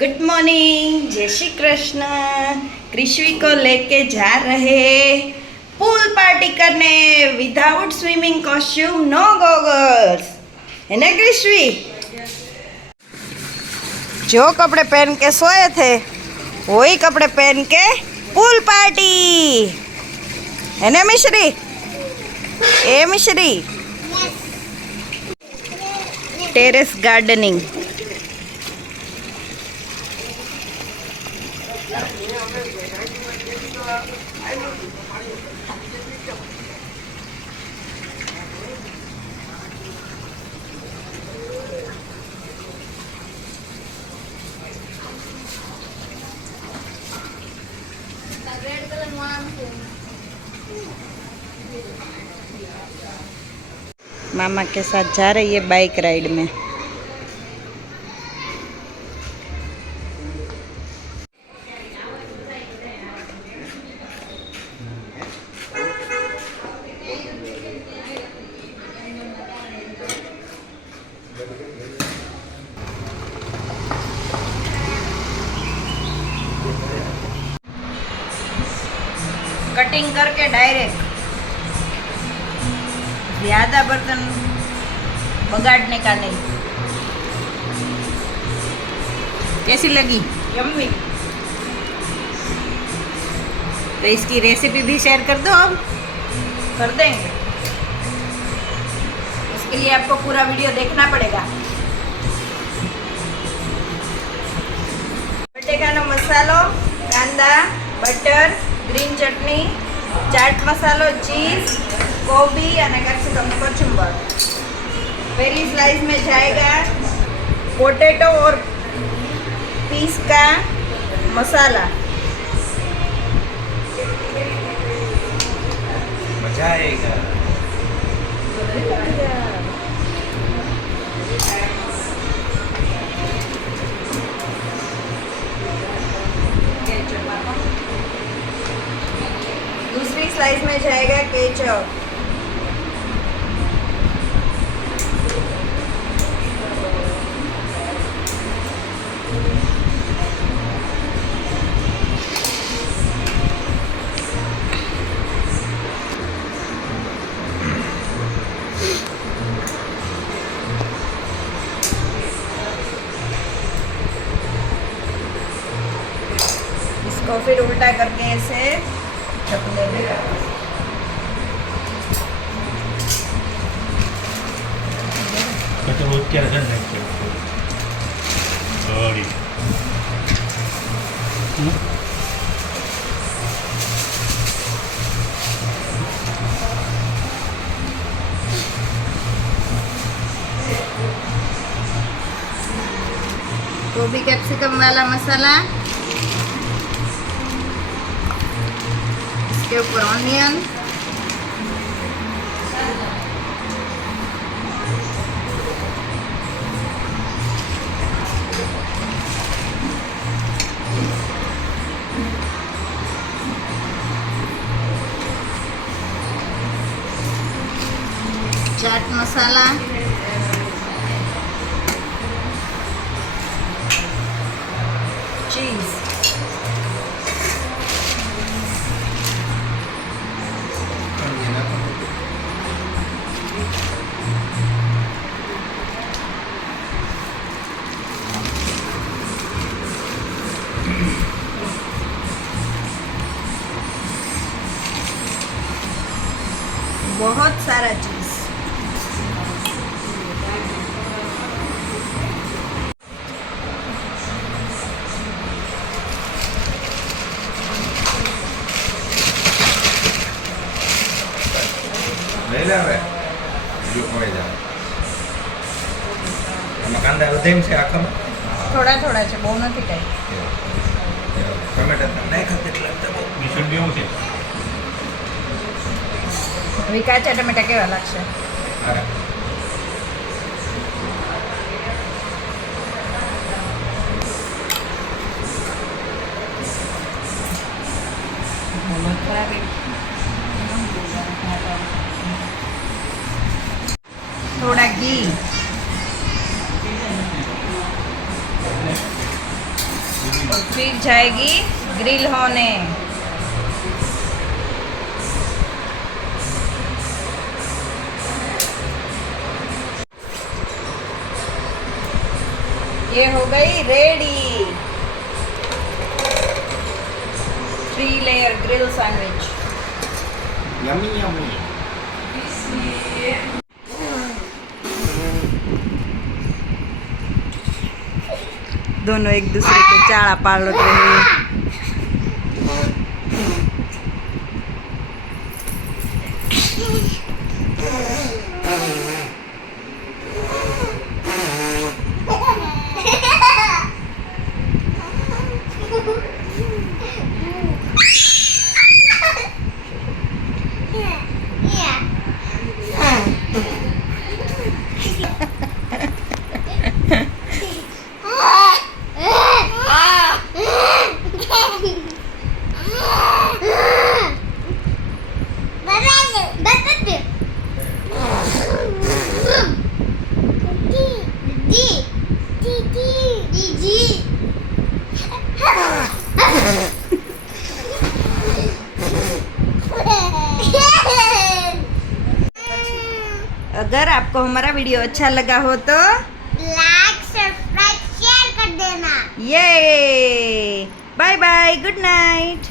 Good morning, जय श्री कृष्ण। कृष्वी को लेके जा रहे पूल पार्टी करने without swimming costume, no goggles, है ना कृष्वी? जो कपड़े पहन के सोए थे वही कपड़े पहन के पूल पार्टी, है ना मिश्री? ए मिश्री, टेरेस गार्डनिंग। मामा के साथ जा रही है बाइक राइड में। कटिंग करके डायरेक्ट, ज्यादा बर्तन बगाड़ने का नहीं। कैसी लगी? यम्मी। तो इसकी रेसिपी भी शेयर कर दो, अब कर देंगे। उसके लिए आपको पूरा वीडियो देखना पड़ेगा। बटेकानो मसालो, कांदा, बटर, ग्रीन चटनी, चाट मसालो, चीज, गोभी और कैप्सिकम कचुम्बर। पहली स्लाइस में जाएगा पोटैटो और पीस का मसाला। मजा आएगा। दूसरी स्लाइस में जाएगा केचप। इसको फिर उल्टा करके ऐसे ढकने देगा। तो वो क्या है ना सॉरी। गोभी कैप्सिकम वाला मसाला, इसके ऊपर ऑनियन, चाट मसाला, चीज, बहुत सारा चीज। લઈ લે હવે બીજું ખવાઈ જાય. આમાં કાંદા વધેમ છે આખામાં? થોડા થોડા છે, બહુ નથી કઈ। ટમેટા નહીં ખાતે એટલે બહુ મિશ્રણ કેવું છે? હવે કાચા ટમેટા કેવા લાગશે? હા થોડા ઘી, फिर जाएगी ग्रिल होने। ये हो गई ready 3 layer grill sandwich. Yummy yummy. दोनों एक दूसरे को चाड़ा पाल रहे हैं। अगर आपको हमारा वीडियो अच्छा लगा हो तो लाइक सब्सक्राइब शेयर कर देना। ये बाय बाय गुड नाइट।